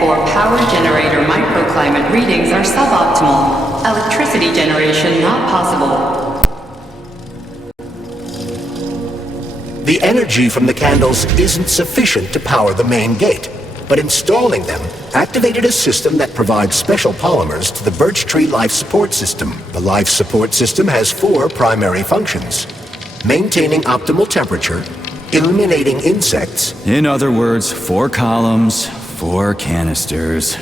for power generator microclimate readings are suboptimal. Electricity generation not possible. The energy from the candles isn't sufficient to power the main gate, but installing them activated a system that provides special polymers to the birch tree life support system. The life support system has 4 primary functions: maintaining optimal temperature, eliminating insects. In other words, 4 columns, 4 canisters.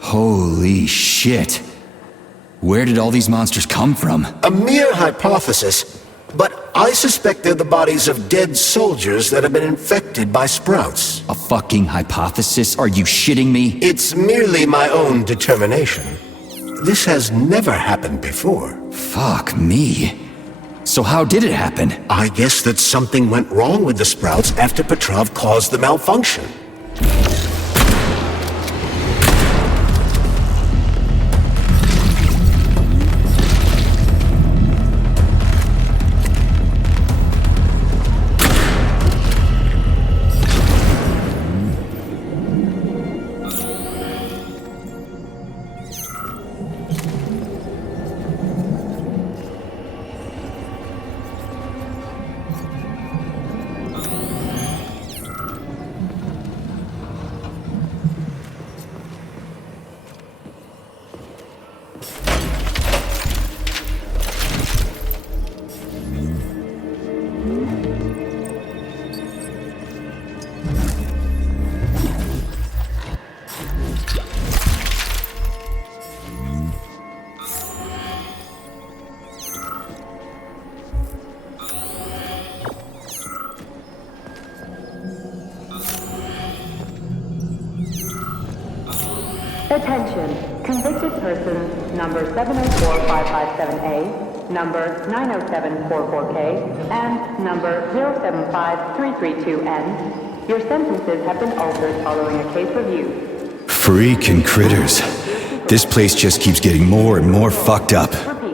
Holy shit! Where did all these monsters come from? A mere hypothesis, but I suspect they're the bodies of dead soldiers that have been infected by sprouts. A fucking hypothesis? Are you shitting me? It's merely my own determination. This has never happened before. Fuck me. So how did it happen? I guess that something went wrong with the sprouts after Petrov caused the malfunction. Attention, convicted persons number 704557A, number 90744K, and number 075332N. Your sentences have been altered following a case review. Freaking critters. This place just keeps getting more and more fucked up. Repeat.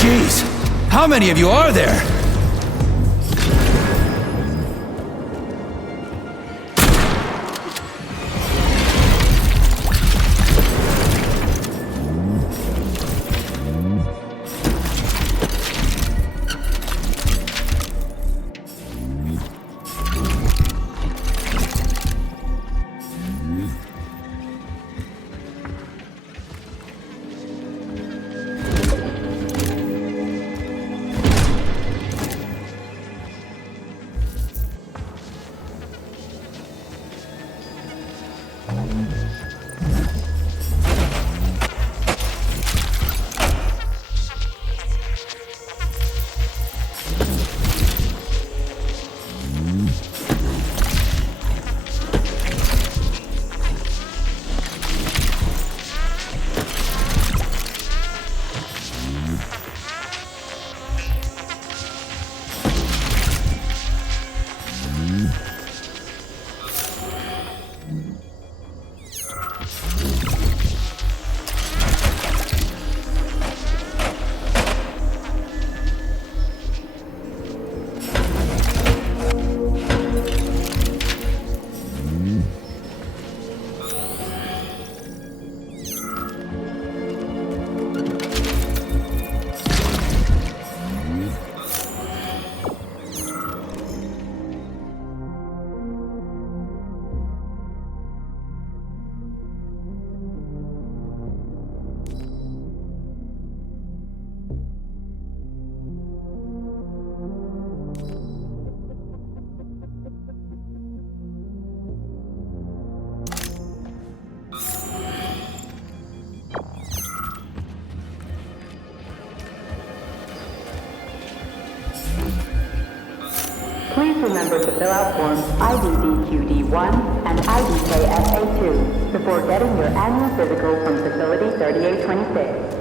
Jeez, how many of you are there? remember to fill out forms IDDQD1 and IDKFA2 before getting your annual physical from Facility 3826.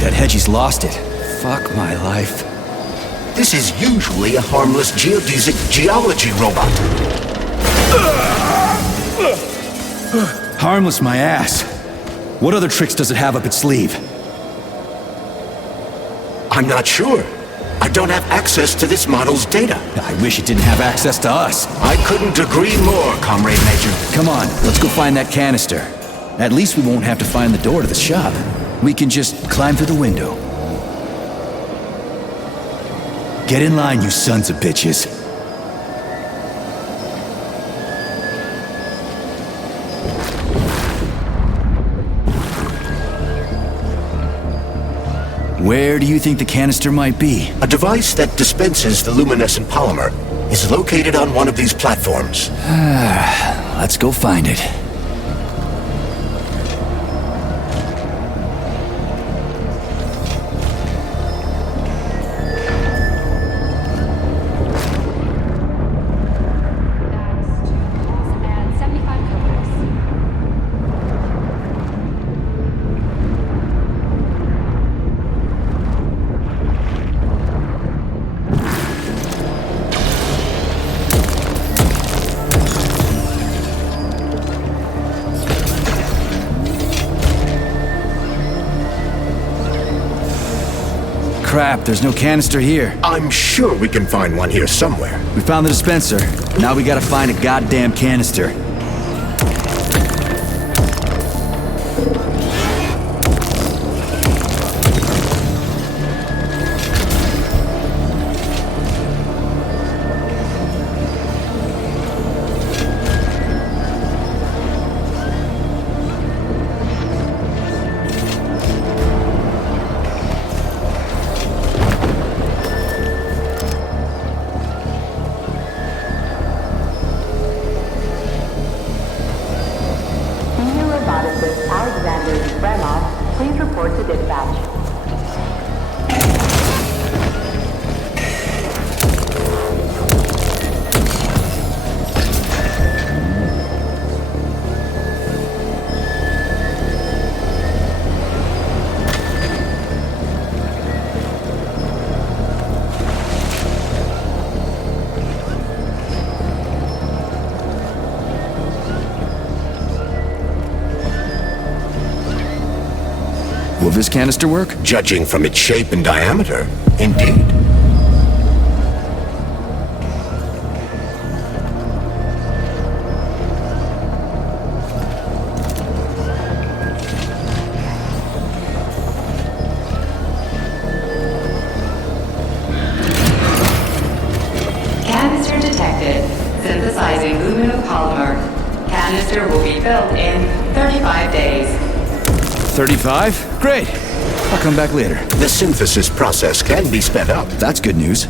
That Hedgie's lost it. Fuck my life. This is usually a harmless geodesic geology robot. Harmless my ass. What other tricks does it have up its sleeve? I'm not sure. I don't have access to this model's data. I wish it didn't have access to us. I couldn't agree more, Comrade Major. Come on, let's go find that canister. At least we won't have to find the door to the shop. We can just climb through the window. Get in line, you sons of bitches. Where do you think the canister might be? A device that dispenses the luminescent polymer is located on one of these platforms. Let's go find it. Crap, there's no canister here. I'm sure we can find one here somewhere. We found the dispenser. Now we gotta find a goddamn canister. Please report to dispatch. Will this canister work? Judging from its shape and diameter, indeed. Canister detected. Synthesizing luminopolymer. Canister will be filled in 35 days. 35? Great! I'll come back later. The synthesis process can be sped up. That's good news.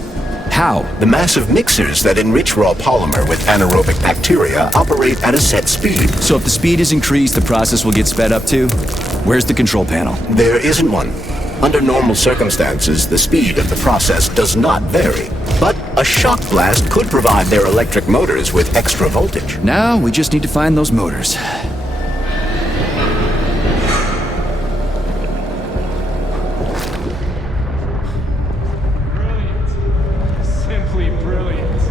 How? The massive mixers that enrich raw polymer with anaerobic bacteria operate at a set speed. So if the speed is increased, the process will get sped up too? Where's the control panel? There isn't one. Under normal circumstances, the speed of the process does not vary. But a shock blast could provide their electric motors with extra voltage. Now we just need to find those motors. Brilliant. Simply brilliant.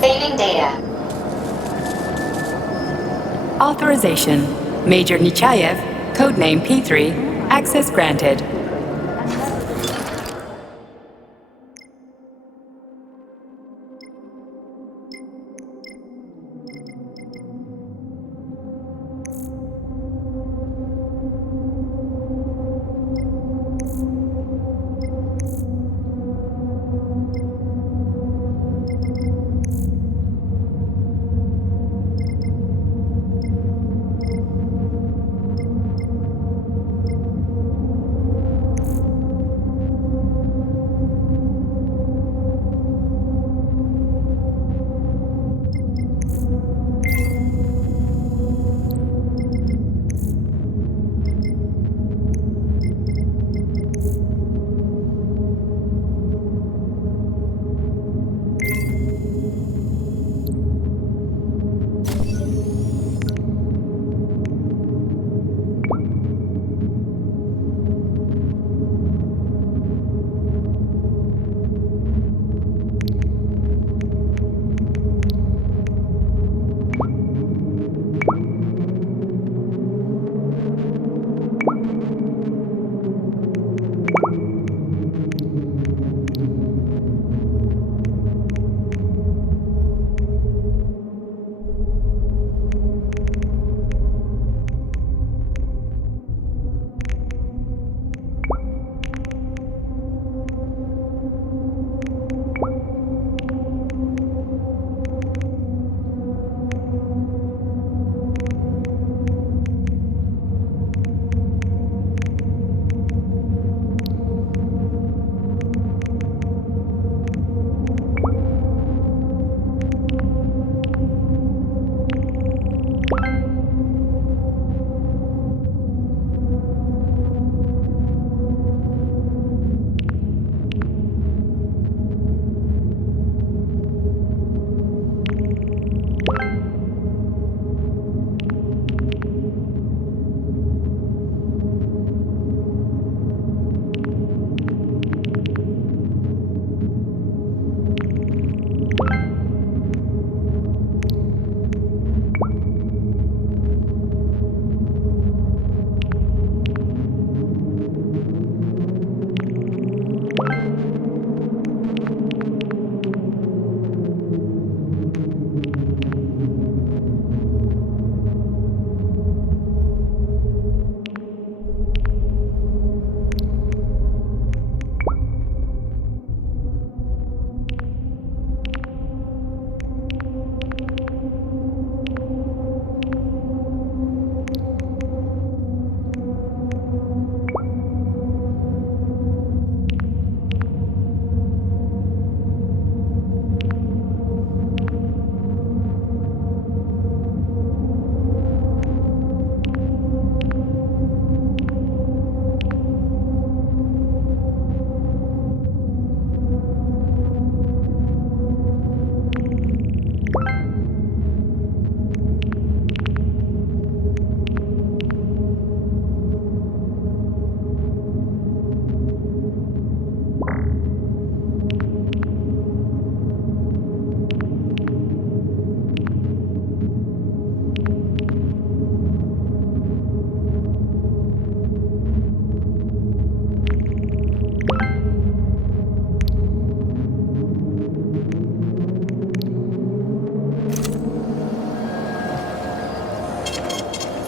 Failing data. Authorization. Major Nechayev, codename P3, access granted.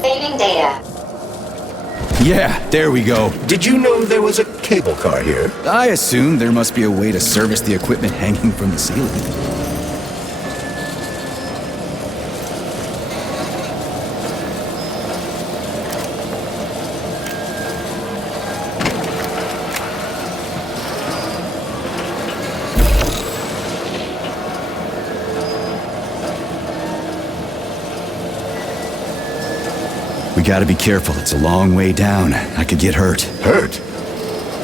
Saving data. Yeah, there we go. Did you know there was a cable car here? I assume there must be a way to service the equipment hanging from the ceiling. We gotta be careful. It's a long way down. I could get hurt. Hurt?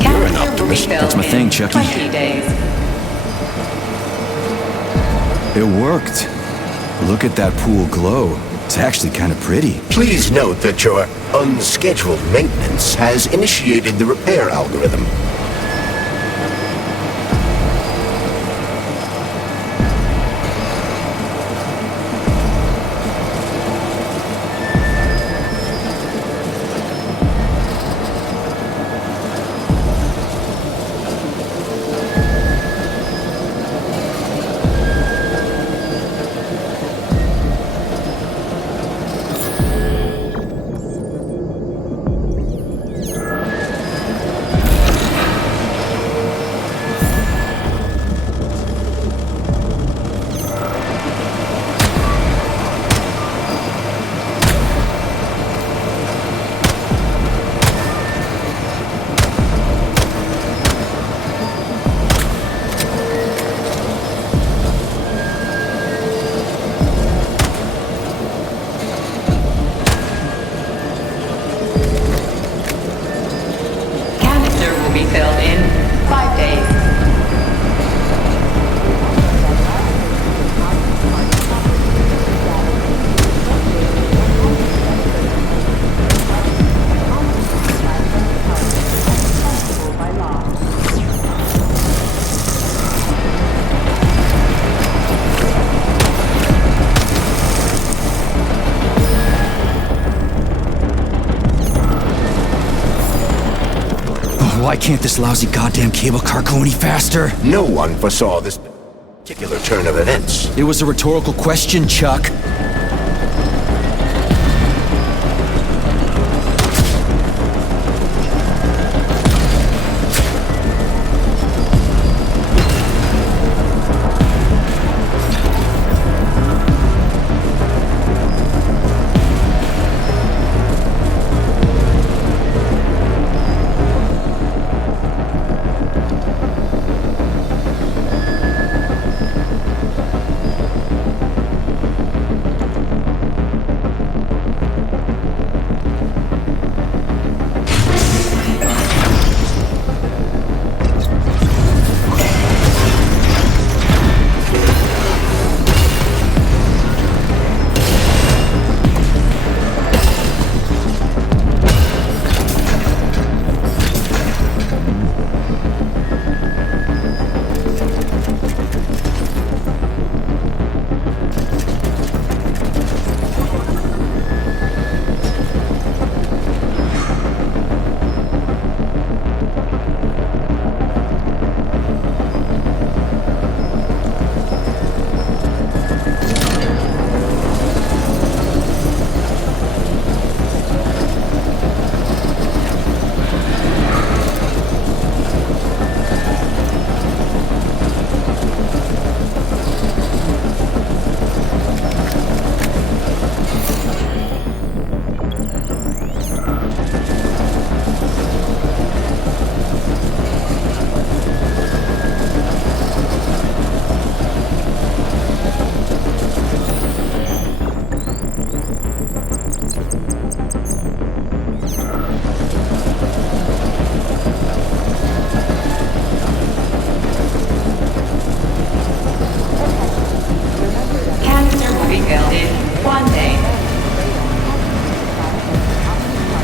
You're an optimist. That's my thing, Chucky. 20 days. It worked. Look at that pool glow. It's actually kind of pretty. Please note that your unscheduled maintenance has initiated the repair algorithm. Filled in 5 days. Why can't this lousy goddamn cable car go any faster? No one foresaw this particular turn of events. It was a rhetorical question, Chuck.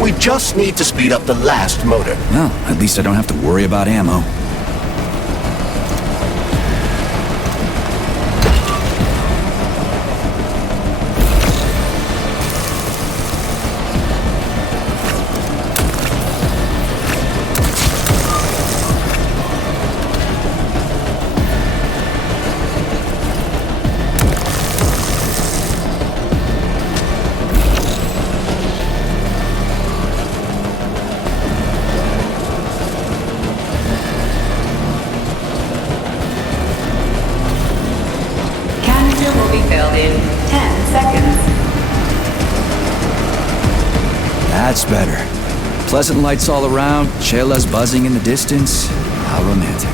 We just need to speed up the last motor. Well, at least I don't have to worry about ammo. That's better. Pleasant lights all around, chelas buzzing in the distance. How romantic.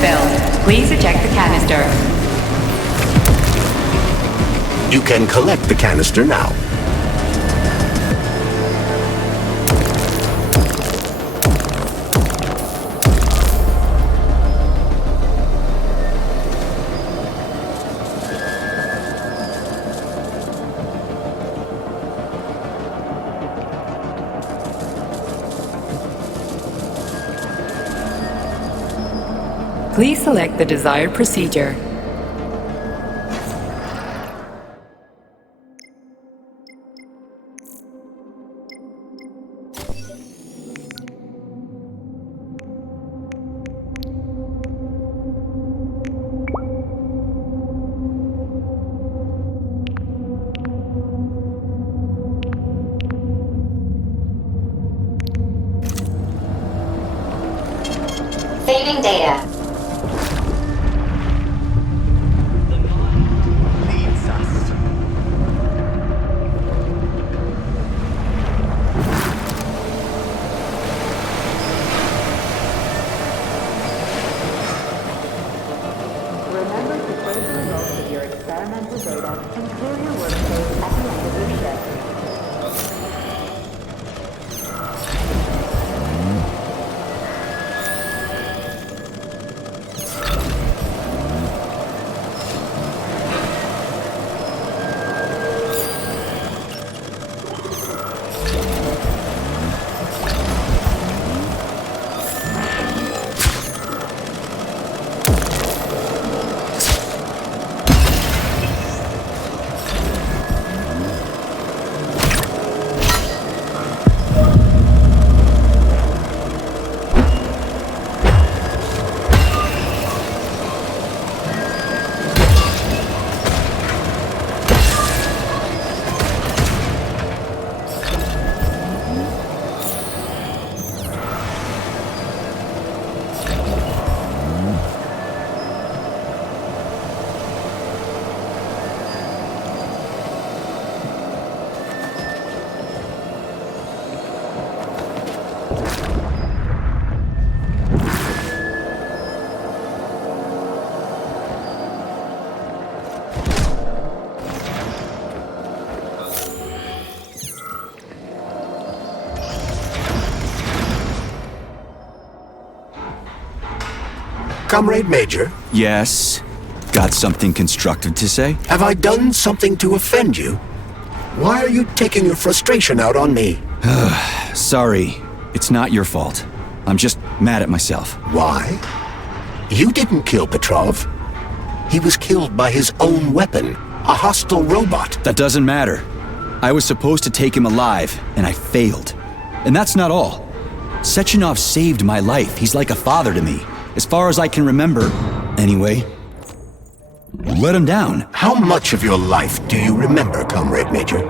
filled. Please eject the canister. You can collect the canister now. Please select the desired procedure. Saving data. Remember to save the results of your experimental data and clear your workspace at the end of your shift. Comrade Major, Yes? Got something constructive to say? have I done something to offend you? Why are you taking your frustration out on me? Sorry, it's not your fault. I'm just mad at myself. Why? You didn't kill Petrov. He was killed by his own weapon, a hostile robot. That doesn't matter. I was supposed to take him alive, and I failed. And that's not all. Sechenov saved my life. He's like a father to me, as far as I can remember. Anyway, let him down. How much of your life do you remember, Comrade Major?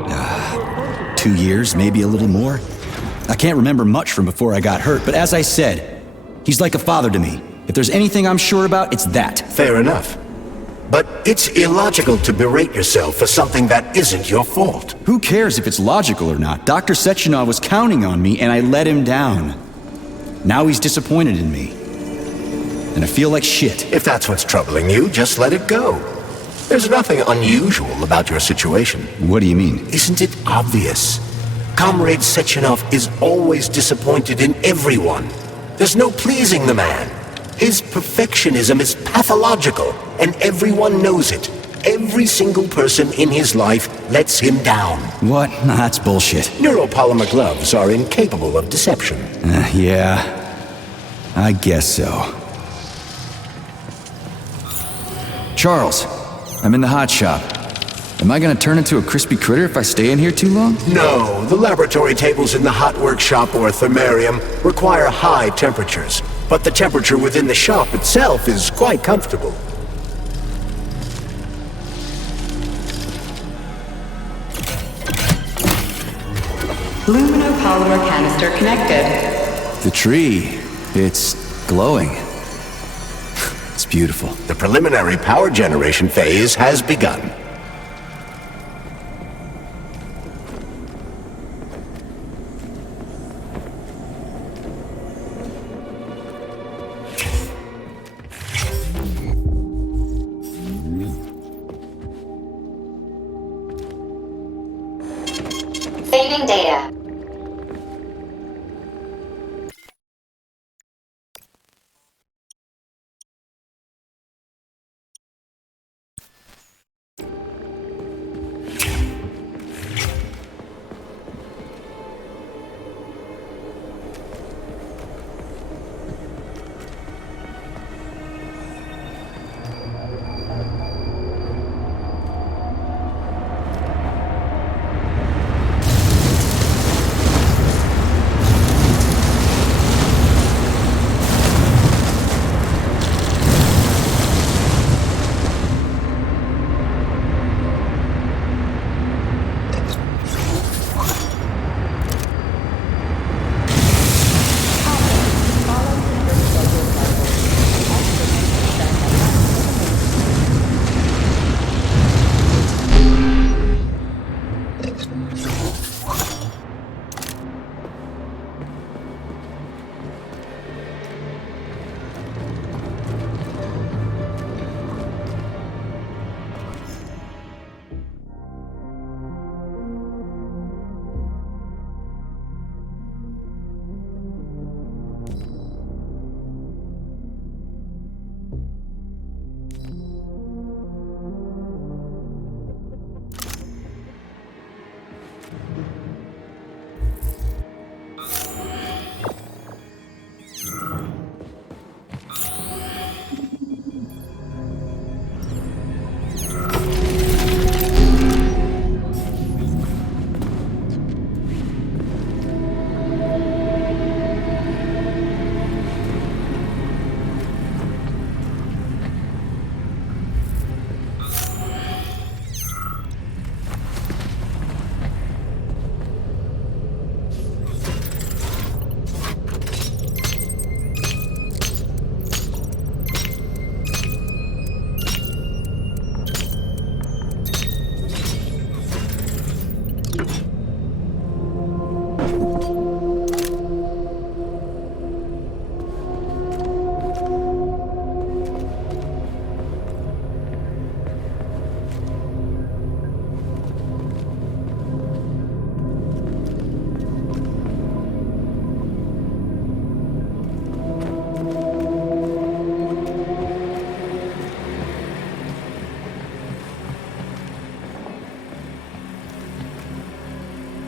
2 years, maybe a little more. I can't remember much from before I got hurt, but as I said, he's like a father to me. If there's anything I'm sure about, it's that. Fair enough. But it's illogical to berate yourself for something that isn't your fault. Who cares if it's logical or not? Dr. Sechenov was counting on me, and I let him down. Now he's disappointed in me. And I feel like shit. If that's what's troubling you, just let it go. There's nothing unusual about your situation. What do you mean? Isn't it obvious? Comrade Sechenov is always disappointed in everyone. There's no pleasing the man. His perfectionism is pathological, and everyone knows it. Every single person in his life lets him down. What? Nah, that's bullshit. Neuropolymer gloves are incapable of deception. Yeah, I guess so. Charles, I'm in the hot shop. Am I gonna turn into a crispy critter if I stay in here too long? No, the laboratory tables in the hot workshop or thermarium require high temperatures, but the temperature within the shop itself is quite comfortable. Luminopolymer canister connected. The tree, it's glowing. It's beautiful. The preliminary power generation phase has begun. Saving data.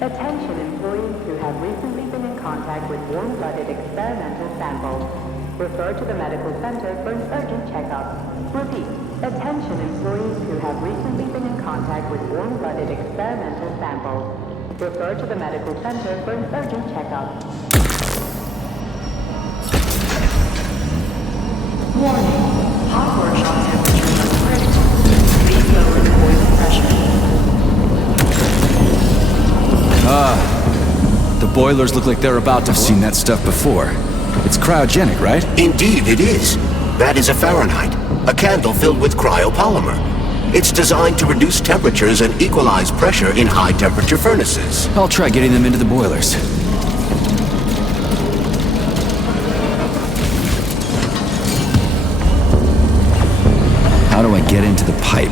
Attention employees who have recently been in contact with warm-blooded experimental samples. Refer to the medical center for an urgent checkup. Repeat, attention employees who have recently been in contact with warm-blooded experimental samples. Refer to the medical center for an urgent checkup. Warning. Hot workshop temperatures are critical. Please lower the boiler pressure. The boilers look like they're about to have seen that stuff before. It's cryogenic, right? Indeed it is. That is a Fahrenheit, a candle filled with cryopolymer. It's designed to reduce temperatures and equalize pressure in high-temperature furnaces. I'll try getting them into the boilers. How do I get into the pipe?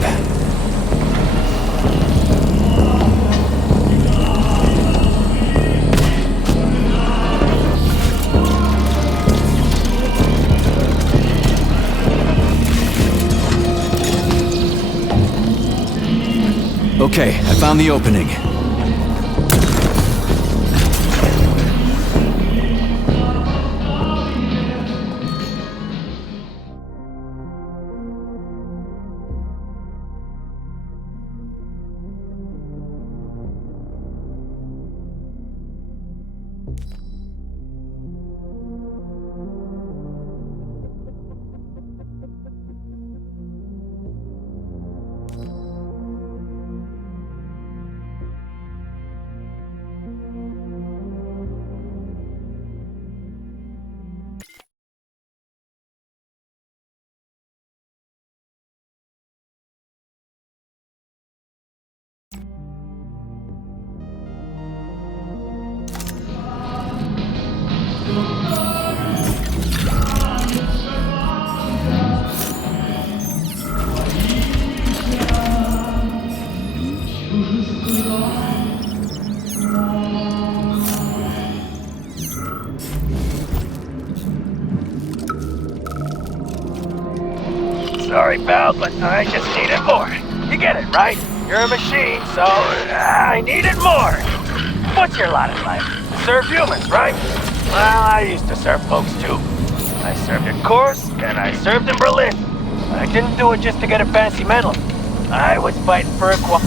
Okay, I found the opening. Sorry, pal, but I just needed more. You get it, right? You're a machine, so I needed more. What's your lot in life? Serve humans, right? Well, I used to serve folks too. I served in Kursk, and I served in Berlin. But I didn't do it just to get a fancy medal. I was fighting for equality,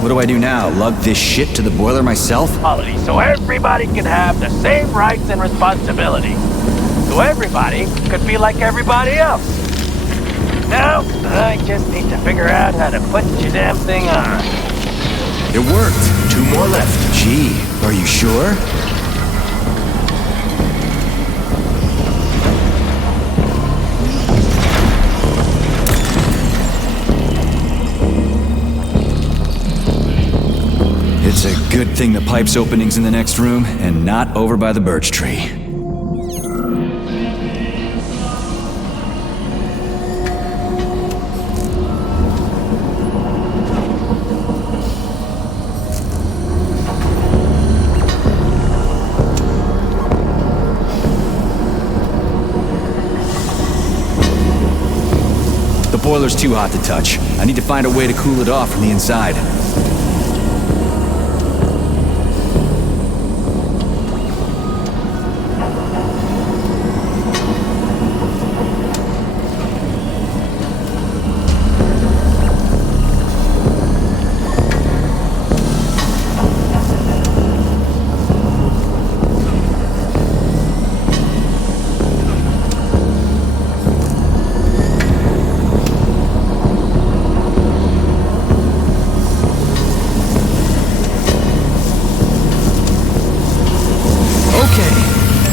What do I do now? Lug this shit to the boiler myself? so everybody can have the same rights and responsibilities. So everybody could be like everybody else. Now, I just need to figure out how to put your damn thing on. It worked. 2 more left. Gee, are you sure? It's a good thing the pipe's opening's in the next room and not over by the birch tree. The boiler's too hot to touch. I need to find a way to cool it off from the inside.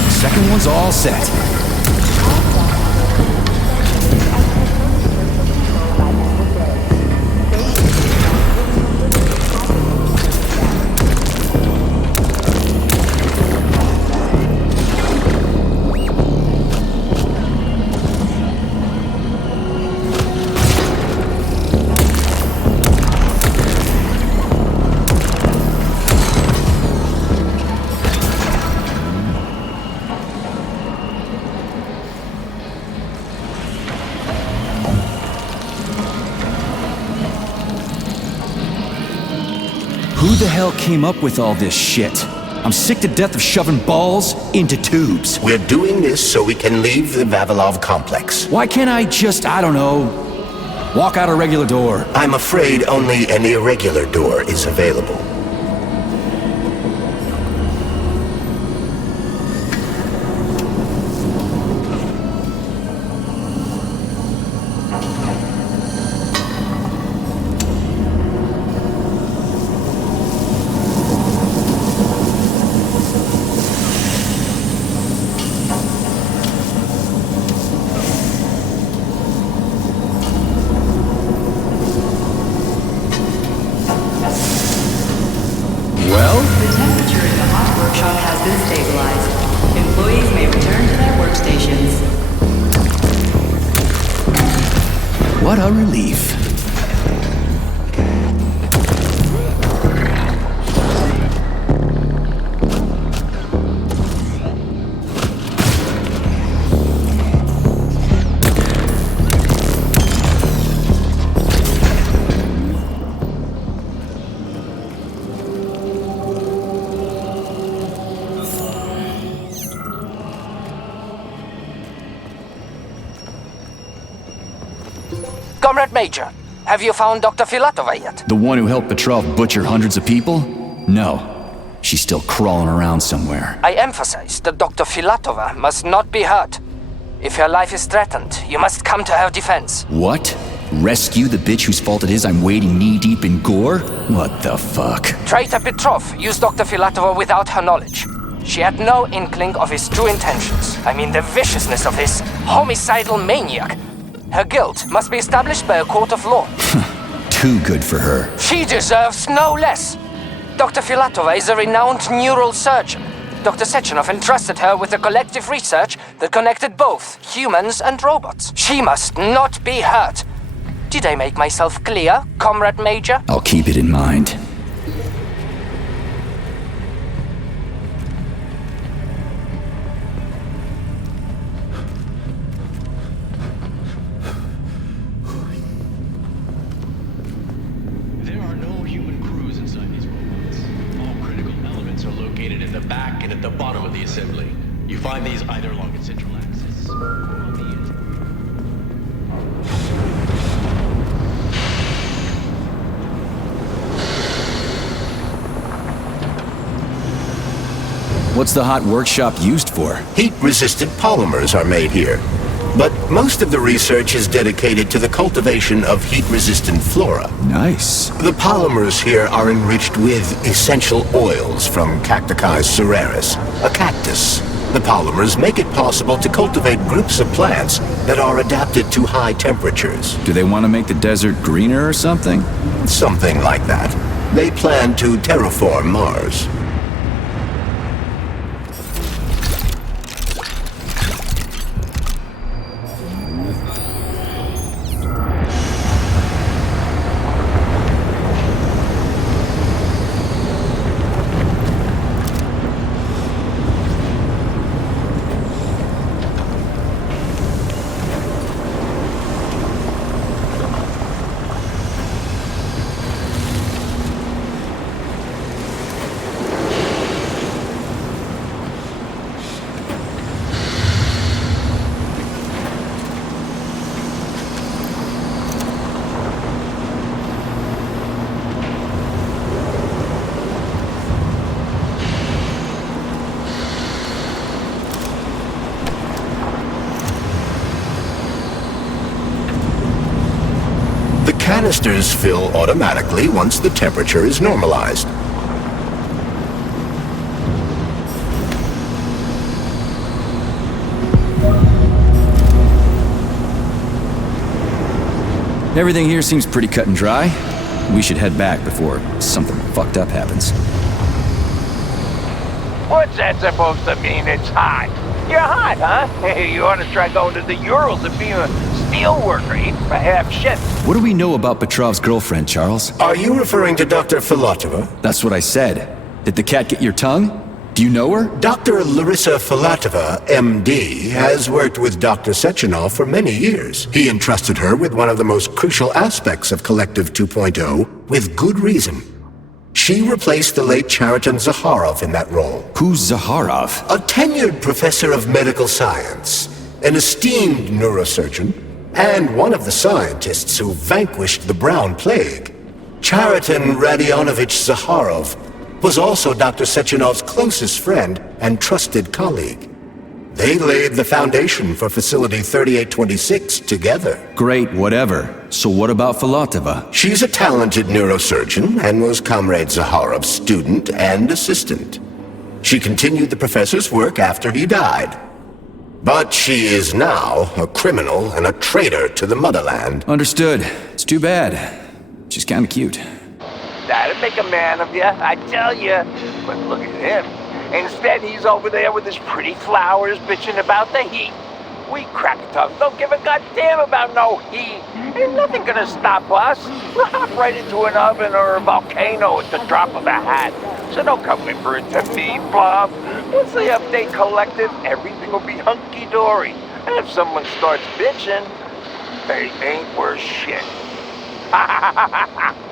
Second one's all set. Who the hell came up with all this shit? I'm sick to death of shoving balls into tubes. We're doing this so we can leave the Vavilov complex. Why can't I just, I don't know, walk out a regular door? I'm afraid only an irregular door is available. Well? The temperature in the hot workshop has been stabilized. Employees may return to their workstations. What a relief. Comrade Major, have you found Dr. Filatova yet? The one who helped Petrov butcher hundreds of people? No. She's still crawling around somewhere. I emphasize that Dr. Filatova must not be hurt. If her life is threatened, you must come to her defense. What? Rescue the bitch whose fault it is I'm wading knee-deep in gore? What the fuck? Traitor Petrov used Dr. Filatova without her knowledge. She had no inkling of his true intentions. I mean the viciousness of this homicidal maniac. Her guilt must be established by a court of law. Too good for her. She deserves no less. Dr. Filatova is a renowned neural surgeon. Dr. Sechenov entrusted her with a collective research that connected both humans and robots. She must not be hurt. Did I make myself clear, Comrade Major? I'll keep it in mind. at the bottom of the assembly. You find these either along its central axis or on the edge. What's the hot workshop used for? Heat-resistant polymers are made here. But most of the research is dedicated to the cultivation of heat-resistant flora. Nice. The polymers here are enriched with essential oils from Cacticus cereris, a cactus. The polymers make it possible to cultivate groups of plants that are adapted to high temperatures. Do they want to make the desert greener or something? Something like that. They plan to terraform Mars. Canisters fill automatically once the temperature is normalized. Everything here seems pretty cut and dry. We should head back before something fucked up happens. What's that supposed to mean? It's hot. You're hot, huh? Hey, you ought to try going to the Urals and being a steel worker, eating for half shift. What do we know about Petrov's girlfriend, Charles? Are you referring to Dr. Filatova? That's what I said. Did the cat get your tongue? Do you know her? Dr. Larissa Filatova, MD, has worked with Dr. Sechenov for many years. He entrusted her with one of the most crucial aspects of Collective 2.0, with good reason. She replaced the late Chariton Zakharov in that role. Who's Zakharov? A tenured professor of medical science, an esteemed neurosurgeon, and one of the scientists who vanquished the Brown Plague. Chariton Radionovich Zakharov was also Dr. Sechenov's closest friend and trusted colleague. They laid the foundation for Facility 3826 together. Great, whatever. So what about Filatova? She's a talented neurosurgeon and was Comrade Zakharov's student and assistant. She continued the professor's work after he died. But she is now a criminal and a traitor to the motherland. Understood. It's too bad. She's kinda cute. That'd make a man of you, I tell you. But look at him. Instead, he's over there with his pretty flowers bitching about the heat. We crack-tough don't give a goddamn about no heat. Ain't nothing gonna stop us. We'll hop right into an oven or a volcano at the drop of a hat. So don't come whimpering to me, Bob. Once they update Collective, everything will be hunky-dory. And if someone starts bitching, they ain't worth shit. Ha ha ha ha ha!